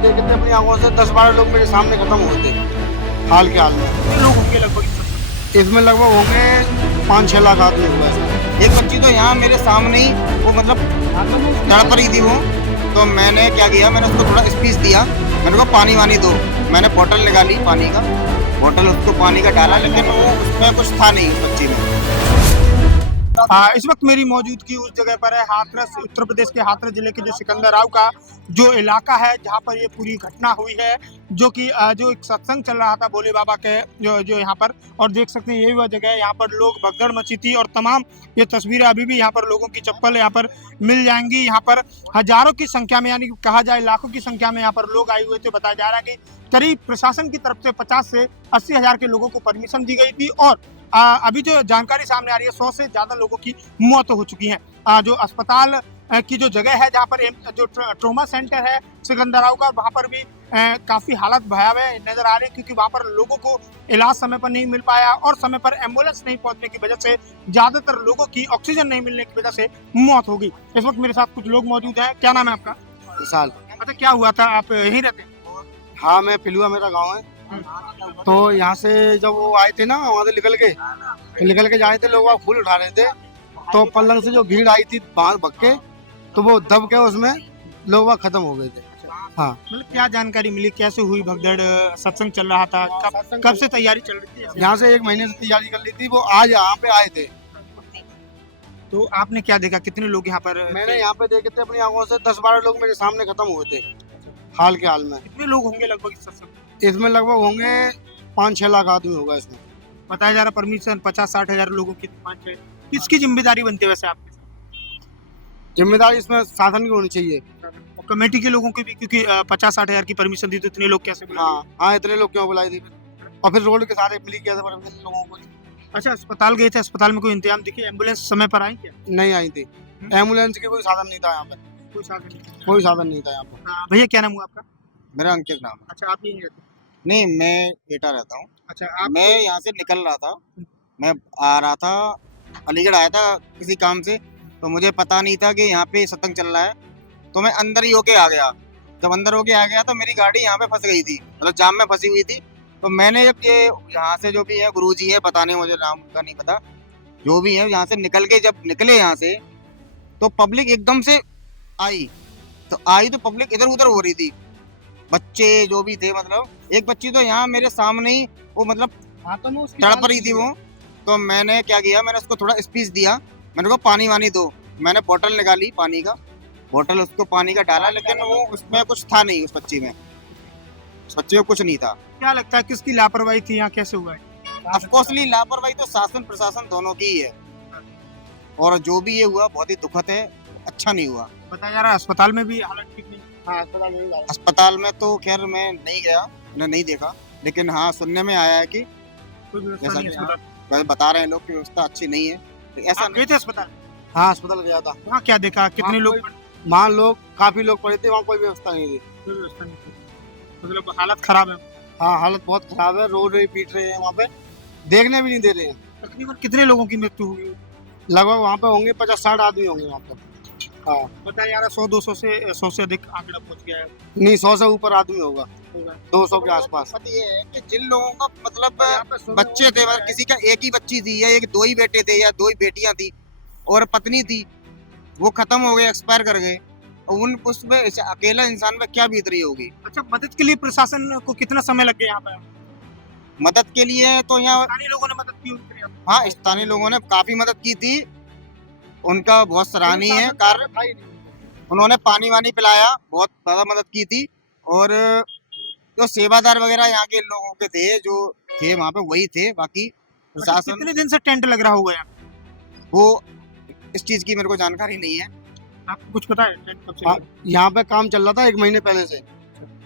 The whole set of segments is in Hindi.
पे देखे थे अपनी आंखों से 10-12 लोग मेरे सामने खत्म हुए थे हाल के हाल में। कितने लोग होंगे लगभग इस सब में? इसमें लगभग होंगे 5-6 लाख आदमी हुआ इसमें। एक बच्ची तो यहाँ मेरे सामने ही वो मतलब तड़प रही थी वो, तो मैंने क्या किया, मैंने उसको थोड़ा स्पीच दिया, मैंने कहा पानी वानी दो। मैंने बोतल निकाली पानी का, बोतल उसको पानी का डाला, लेकिन वो उसमें कुछ था नहीं उस बच्ची में। इस वक्त मेरी मौजूदगी उस जगह पर है, हाथरस, उत्तर प्रदेश के हाथरस जिले के जो सिकंदराव का जो इलाका है जहाँ पर ये पूरी घटना हुई है, जो कि जो एक सत्संग चल रहा था भोले बाबा के जो यहाँ पर, और देख सकते हैं यही वह जगह है, यहाँ पर लोग भगदड़ मची थी और तमाम ये तस्वीरें अभी भी यहाँ पर लोगों की चप्पल यहाँ पर मिल जाएंगी। यहाँ पर हजारों की संख्या में, यानी कि कहा जाए लाखों की संख्या में यहाँ पर लोग आए हुए थे। बताया जा रहा है कि करीब प्रशासन की तरफ से 50 से 80 हजार के लोगों को परमिशन दी गई थी और अभी जो जानकारी सामने आ रही है 100 से ज्यादा लोगों की मौत हो चुकी है। जो अस्पताल की जो जगह है जहाँ पर जो ट्रॉमा सेंटर है सिकंदराव का, वहाँ पर भी काफी हालत भयावह नजर आ रही है, क्योंकि वहाँ पर लोगों को इलाज समय पर नहीं मिल पाया और समय पर एम्बुलेंस नहीं पहुंचने की वजह से ज्यादातर लोगों की ऑक्सीजन नहीं मिलने की वजह से मौत हो गई। इस वक्त मेरे साथ कुछ लोग मौजूद हैं। क्या नाम है आपका? विशाल। अच्छा, क्या हुआ था? आप यहीं रहते हैं? हाँ, मैं पिलुआ मेरा गांव है। तो यहाँ से जब वो आए थे ना, वहाँ से निकल के जाए थे लोग, वहाँ फूल उठा रहे थे, तो पल्लंग से जो भीड़ आई थी बाहर भग के, तो वो दब के उसमें लोग वहाँ खत्म हो गए थे। हाँ, मतलब क्या जानकारी मिली, कैसे हुई भगदड़? सत्संग चल रहा था, कब से तैयारी चल रही थी? यहाँ से 1 महीने से तैयारी कर ली थी, वो आज यहाँ पे आए थे। तो आपने क्या देखा, कितने लोग यहाँ पर? मैंने यहाँ पे देखे थे अपनी आंखों से 10-12 लोग मेरे सामने खत्म हुए थे हाल के हाल में। कितने लोग होंगे लगभग इस सत्संग में? इसमें लगभग होंगे 5-6 लाख आदमी होगा इसमें। बताया जा रहा परमिशन 50-60 हजार लोगों की दुकान है। किसकी जिम्मेदारी बनती है वैसे आपके? जिम्मेदारी इसमें शासन की होनी चाहिए। और कमेटी के लोगों की भी, क्योंकि 50-60 हजार की परमिशन दी तो इतने लोग कैसे बुलाए? हाँ, इतने लोग क्यों बुलाई थी फिर? और फिर रोड के सारे मिली कैसे परमिशन लोगों को? अच्छा, अस्पताल गए थे, अस्पताल में कोई इंतजाम दिखे? एम्बुलेंस समय पर आई क्या? नहीं आई थी। एम्बुलेंस के कोई साधन नहीं था यहाँ पर, कोई साधन नहीं। कोई साधन नहीं था यहाँ पर। भैया क्या नाम हुआ आपका? मेरा अंकित नाम है। अच्छा, आप यहीं रहते हैं? नहीं, मैं एटा रहता हूँ। अच्छा, आप मैं यहाँ से निकल रहा था, मैं आ रहा था, अलीगढ़ आया था किसी काम से, तो मुझे पता नहीं था कि यहाँ पे सत्संग चल रहा है, तो मैं अंदर ही होके आ गया। जब अंदर होके आ गया तो मेरी गाड़ी यहाँ पे फंस गई थी, मतलब जाम में फंसी हुई थी। तो मैंने जब ये यहाँ से जो भी है गुरुजी है, पता नहीं, मुझे नाम का नहीं पता, जो भी है यहाँ से निकल के जब निकले यहाँ से, तो पब्लिक एकदम से आई, तो पब्लिक इधर उधर हो रही थी, बच्चे जो भी थे, मतलब एक बच्ची तो यहाँ मेरे सामने ही वो मतलब तड़प रही थी वो, तो मैंने क्या किया, मैंने उसको थोड़ा स्पीच दिया, मैंने कहा पानी वानी दो। मैंने बोतल निकाली पानी का, बोतल उसको पानी का डाला, लेकिन वो उसमें कुछ था नहीं, उस बच्ची में कुछ नहीं था। क्या लगता है किसकी लापरवाही थी, यहाँ कैसे हुआ है? ऑफकोर्सली लापरवाही तो शासन प्रशासन दोनों की ही है, और जो भी ये हुआ बहुत ही दुखद है, अच्छा नहीं हुआ। बताया जा रहा है अस्पताल में भी हालत ठीक नहीं। हाँ, अस्पताल में ही अस्पताल में तो खैर मैं नहीं गया, मैंने नहीं देखा, लेकिन हाँ सुनने में आया है कि कोई व्यवस्था जैसा नहीं है कि अस्पताल। वैसे बता रहे हैं लोग कि व्यवस्था अच्छी नहीं है, तो ऐसा आप गए थे अस्पताल? हाँ, अस्पताल गया था। वहाँ क्या देखा, कितने वहाँ लोग? वहाँ लोग काफी लोग पड़े थे, वहाँ कोई व्यवस्था नहीं थी। कोई व्यवस्था नहीं थी, मतलब हालत खराब है। हाँ, हालत बहुत खराब है, रो रहे पीट रहे हैं, वहाँ पे देखने भी नहीं दे रहे हैं। तकरीबन कितने लोगों की मृत्यु हुई? लगभग वहाँ पे होंगे 50-60 आदमी होंगे वहाँ पे। हाँ, बताया जा रहा 100-200 से 100 से अधिक आंकड़ा पहुंच गया है। नहीं 100 से ऊपर आदमी होगा, 200 के आसपास। बात ये है कि जिन लोगों का मतलब बच्चे थे, मतलब किसी का एक ही बच्ची थी या एक दो ही बेटे थे या दो ही बेटियां थी और पत्नी थी, वो खत्म हो गए, एक्सपायर कर गए, उन उसमें अकेला इंसान में क्या बीत रही होगी। अच्छा, मदद के लिए प्रशासन को कितना समय लग गया यहाँ पर? मदद के लिए तो यहाँ स्थानीय लोगों ने मदद की उनके लिए? हाँ, स्थानीय लोगों ने काफी मदद की थी, उनका बहुत सराहनीय है कार्य। उन्होंने पानी वानी पिलाया, बहुत ज्यादा मदद की थी, और जो सेवादार वगैरह यहाँ के लोगों के थे, जो थे वहाँ पे वही थे, बाकी प्रशासन कितने दिन से टेंट लग रहा हुआ है? वो इस चीज की मेरे को जानकारी नहीं है। आपको कुछ पता है टेंट कब से हाँ, लगा? यहाँ पे काम चल रहा था 1 महीने पहले से।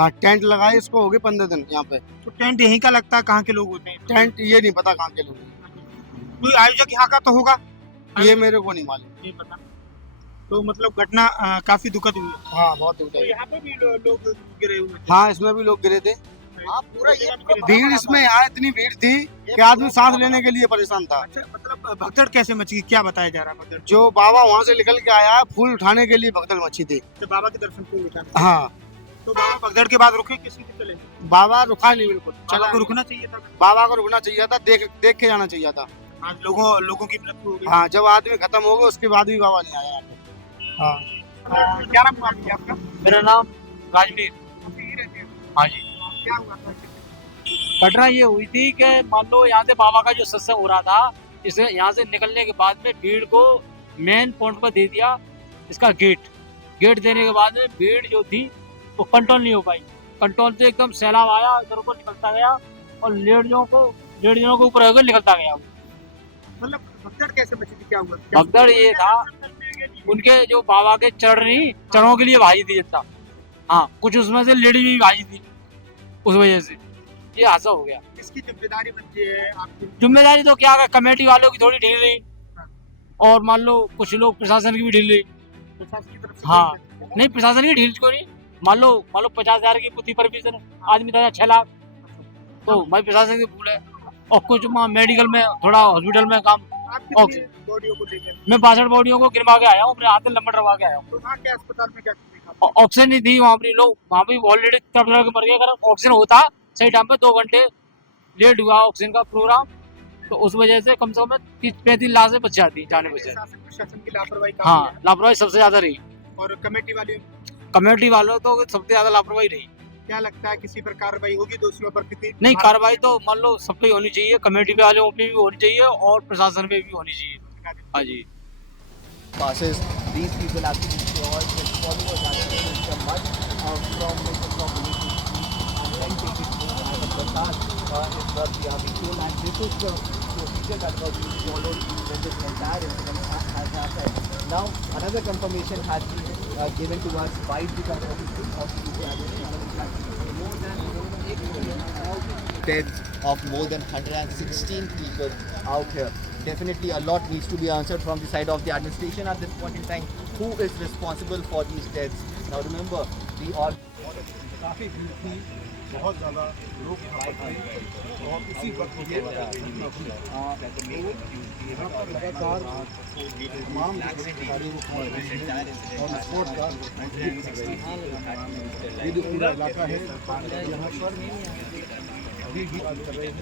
हाँ, टेंट लगाए इसको हो गए 15 दिन यहाँ पे। तो टेंट यहीं का लगता है, कहाँ के लोग होते हैं? टेंट ये नहीं पता कहाँ के लोग हैं, कोई आयोजक यहाँ का तो होगा? ये मेरे को नहीं मालूम। नहीं पता। तो मतलब घटना काफी दुखद हुई है। हाँ, बहुत तो दुख है। यहाँ पे भी लोग गिरे हुए थे। हाँ, इसमें भी लोग गिरे थे। हाँ, पूरा ये भीड़ इसमें यहाँ इतनी भीड़ थी कि आदमी सांस लेने के लिए परेशान था। अच्छा, मतलब भगदड़ कैसे मची, क्या बताया जा रहा है भगदड़? जो बाबा वहाँ से निकल के आया, फूल उठाने के लिए भगदड़ मची थी। तो बाबा के दर्शन को उठाने। हाँ, तो बाबा भगदड़ के बाद रुके किसी के चले? बाबा रुका नहीं, बिल्कुल बाबा चला। को रुकना चाहिए था। बाबा को रुकना चाहिए था, देख के जाना चाहिए था। आज लोगों की मृत्यु हो गई। हाँ, जब आदमी खत्म हो गया उसके बाद भी बाबा नहीं आया यहाँ पे। हाँ। क्या नाम हुआ भैया आपका? मेरा नाम राजवीर। हाँ जी। क्या हुआ था? घटना ये हुई थी कि मान लो यहाँ से बाबा का जो सत्संग हो रहा था, इसे यहाँ से निकलने के बाद में भीड़ को मेन पॉइंट पर दे दिया इसका गेट देने के बाद में भीड़ जो थी वो कंट्रोल नहीं हो पाई। कंट्रोल से एकदम सैलाब आया, इधर ऊपर निकलता गया और लेडियों को ऊपर होकर निकलता गया। मतलब भगदड़ कैसे बची थी? क्या हुआ? भगदड़ ये था, उनके जो बाबा के चरणों के लिए भाई थी जनता। हाँ, कुछ उसमें से लेडी भी भाई थी, उस वजह से ये हादसा हो गया। किसकी जिम्मेदारी बनती है आपकी? जिम्मेदारी तो क्या है, कमेटी वालों की थोड़ी ढील रही और मान लो कुछ लोग प्रशासन की भी ढील रही। प्रशासन की तरफ से? हाँ, नहीं प्रशासन की ढील क्यों नहीं, मान लो 50,000 की पुथी परमिशन, आदमी था 6 लाख, तो भाई प्रशासन की भूल है। और कुछ मेडिकल में थोड़ा हॉस्पिटल में काम, आप कितनी बॉडियों को देखे? मैं 62 बॉडियों को गिरवा के आया हूँ, अपने हाथ में लंबा डरवा के आया हूँ। तो वहाँ के अस्पताल में क्या देखा? ऑक्सीजन नहीं थी वहाँ पर, लोग वहाँ पे ऑलरेडी तड़प के मर गए। अगर ऑक्सीजन होता सही टाइम पे, 2 घंटे लेट हुआ ऑक्सीजन का प्रोग्राम, तो उस वजह से कम से कम 30-35 लाख से बच जाती जाने बचे। प्रशासन की लापरवाही। हाँ, लापरवाही सबसे ज्यादा रही। और कमेटी वालों तो सबसे ज्यादा लापरवाही रही। क्या लगता है किसी पर कार्रवाई होगी दोषियों पर? किसी नहीं, कार्रवाई तो मान लो सब पे होनी चाहिए, कमेटी वालों पे भी होनी चाहिए और प्रशासन पे भी होनी चाहिए। हाँ जी। passes, these people have to be sure that followers are able to come much from village and then take it to the Prasadh is what we are being told, and this is the procedure that was being followed when this entire incident has happened. Now another confirmation has been given to us by the confirmation of deaths of more than 116 people out here. Definitely a lot needs to be answered from the side of the administration at this point in time. Who is responsible for these deaths? Now remember, we all काफ़ी भीड़ थी, बहुत ज़्यादा लोग यहाँ पर थे और इसी वक्त ये घटना हुई। यहाँ पर लगातार तमाम अधिकारियों को खबर दी है और स्पोर्ट का मजबूत कर रही है। ये जो पूरा इलाका है यहाँ पर अभी भी कर रहे हैं।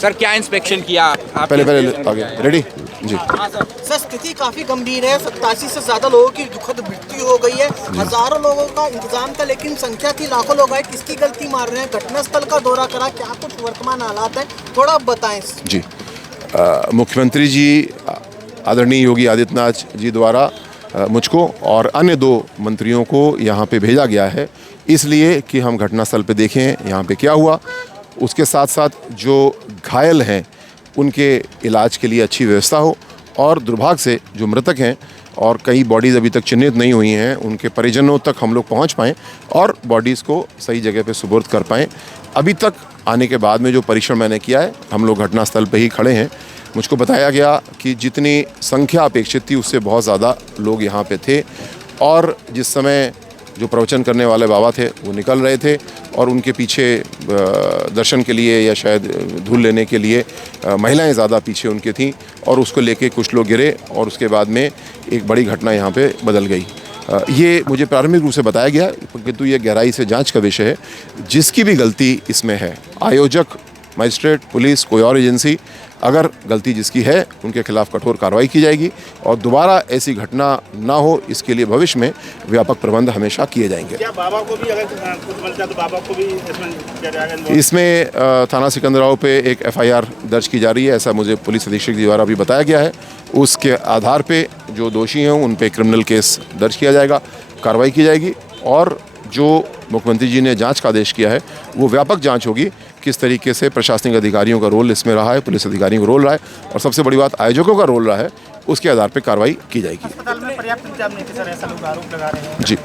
सर क्या इंस्पेक्शन किया आप? पहले आगे रेडी जी। सर स्थिति काफी गंभीर है, 87 से ज्यादा लोगों की दुखद मृत्यु हो गई है, हजारों लोगों का इंतजाम था लेकिन संख्या थी लाखों लोग आए, किसकी गलती मार रहे हैं? घटनास्थल का दौरा करा, क्या कुछ वर्तमान हालात है, थोड़ा आप बताएं। जी, मुख्यमंत्री जी आदरणीय योगी आदित्यनाथ जी द्वारा मुझको और अन्य 2 मंत्रियों को यहाँ पे भेजा गया है, इसलिए कि हम घटनास्थल पे देखें यहाँ पे क्या हुआ, उसके साथ साथ जो घायल हैं उनके इलाज के लिए अच्छी व्यवस्था हो और दुर्भाग्य से जो मृतक हैं और कई बॉडीज़ अभी तक चिन्हित नहीं हुई हैं, उनके परिजनों तक हम लोग पहुँच पाएँ और बॉडीज़ को सही जगह पे सुपुर्द कर पाएँ। अभी तक आने के बाद में जो परीक्षण मैंने किया है, हम लोग घटनास्थल पे ही खड़े हैं। मुझको बताया गया कि जितनी संख्या अपेक्षित थी उससे बहुत ज़्यादा लोग यहाँ पे थे और जिस समय जो प्रवचन करने वाले बाबा थे वो निकल रहे थे और उनके पीछे दर्शन के लिए या शायद धूल लेने के लिए महिलाएं ज़्यादा पीछे उनके थीं और उसको लेके कुछ लोग गिरे और उसके बाद में एक बड़ी घटना यहाँ पे बदल गई। ये मुझे प्रारंभिक रूप से बताया गया, किंतु ये गहराई से जांच का विषय है। जिसकी भी गलती इसमें है, आयोजक, मजिस्ट्रेट, पुलिस, कोई और एजेंसी, अगर गलती जिसकी है उनके खिलाफ कठोर कार्रवाई की जाएगी और दोबारा ऐसी घटना ना हो इसके लिए भविष्य में व्यापक प्रबंध हमेशा किए जाएंगे। क्या बाबा को भी अगर कुछ बनता तो बाबा को भी इसमें किया जाएगा? इसमें थाना सिकंदराव पे एक FIR दर्ज की जा रही है, ऐसा मुझे पुलिस अधीक्षक जी द्वारा भी बताया गया है। उसके आधार पे जो दोषी हैं उन पे क्रिमिनल केस दर्ज किया जाएगा, कार्रवाई की जाएगी और जो मुख्यमंत्री जी ने जांच का आदेश किया है वो व्यापक जांच होगी, किस तरीके से प्रशासनिक अधिकारियों का रोल इसमें रहा है, पुलिस अधिकारियों का रोल रहा है और सबसे बड़ी बात आयोजकों का रोल रहा है, उसके आधार पर कार्रवाई की जाएगी। अस्पताल में पर्याप्त इंतजाम नहीं थे सर, ऐसा लोग आरोप लगा रहे हैं। जी,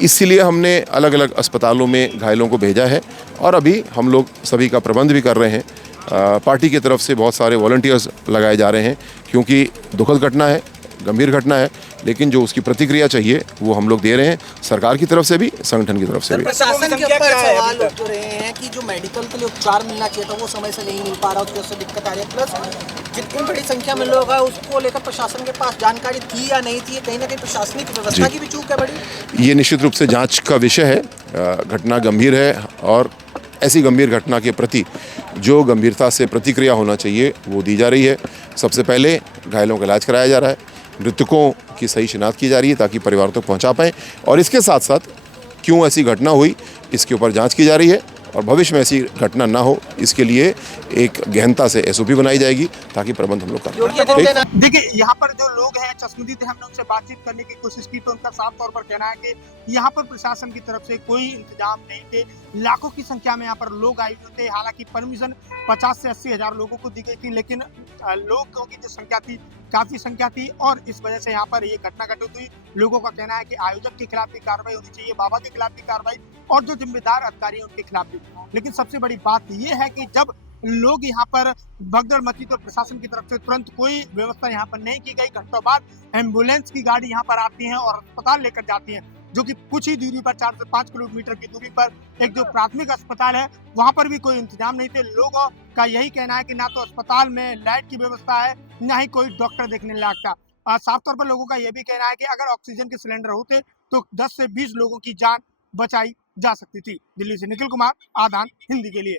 इसीलिए हमने अलग अलग अस्पतालों में घायलों को भेजा है और अभी हम लोग सभी का प्रबंध भी कर रहे हैं। पार्टी की तरफ से बहुत सारे वॉलंटियर्स लगाए जा रहे हैं क्योंकि दुखद घटना है, गंभीर घटना है, लेकिन जो उसकी प्रतिक्रिया चाहिए वो हम लोग दे रहे हैं, सरकार की तरफ से भी, संगठन की तरफ से भी। प्रशासन के ऊपर सवाल उठ रहे हैं कि जो मेडिकल के लिए उपचार मिलना चाहिए था वो समय से नहीं मिल पा रहा, उसकी वजह से दिक्कत आ रही है। प्लस जितनी बड़ी संख्या में लोग हैं उसको लेकर प्रशासन के पास जानकारी थी या नहीं थी, कहीं ना कहीं प्रशासनिक व्यवस्था की भी चूक है बड़ी। ये निश्चित रूप से जांच का विषय है। घटना गंभीर है और ऐसी गंभीर घटना के प्रति जो गंभीरता से प्रतिक्रिया होना चाहिए वो दी जा रही है। सबसे पहले घायलों का इलाज कराया जा रहा है, मृतकों की सही शिनाख्त की जा रही है ताकि परिवार तक पहुंचा पाएँ, और इसके साथ साथ क्यों ऐसी घटना हुई इसके ऊपर जांच की जा रही है और भविष्य में ऐसी घटना ना हो इसके लिए एक गहनता से SOP बनाई जाएगी ताकि प्रबंध हम लोग कर। देखिए यहाँ पर जो लोग हैं चश्मदीद, हमने उनसे बातचीत करने की कोशिश की तो उनका साफ तौर पर कहना है कि यहाँ पर प्रशासन की तरफ से कोई इंतजाम नहीं थे। लाखों की संख्या में यहाँ पर लोग आए हुए थे। हालांकि परमिशन 50 से 80 हज़ार लोगों को दी गई थी, लेकिन लोगों की जो संख्या थी काफी संख्या थी और इस वजह से यहाँ पर ये घटना घटित हुई। लोगों का कहना है कि आयोजक के खिलाफ भी कार्रवाई होनी चाहिए, बाबा के खिलाफ भी कार्रवाई और जो जिम्मेदार अधिकारी हैं उनके खिलाफ भी। लेकिन सबसे बड़ी बात ये है कि जब लोग यहाँ पर भगदड़ मची तो प्रशासन की तरफ से तुरंत कोई व्यवस्था यहाँ पर नहीं की गई। घंटों बाद एम्बुलेंस की गाड़ी यहाँ पर आती है और अस्पताल लेकर जाती है, जो कि कुछ ही दूरी पर 4 से 5 किलोमीटर की दूरी पर एक जो प्राथमिक अस्पताल है वहाँ पर भी कोई इंतजाम नहीं थे। लोगों का यही कहना है कि ना तो अस्पताल में लाइट की व्यवस्था है, ना ही कोई डॉक्टर देखने लायक था। साफ तौर पर लोगों का यह भी कहना है कि अगर ऑक्सीजन के सिलेंडर होते तो 10 से 20 लोगों की जान बचाई जा सकती थी। दिल्ली से निखिल कुमार, आदान हिंदी के लिए।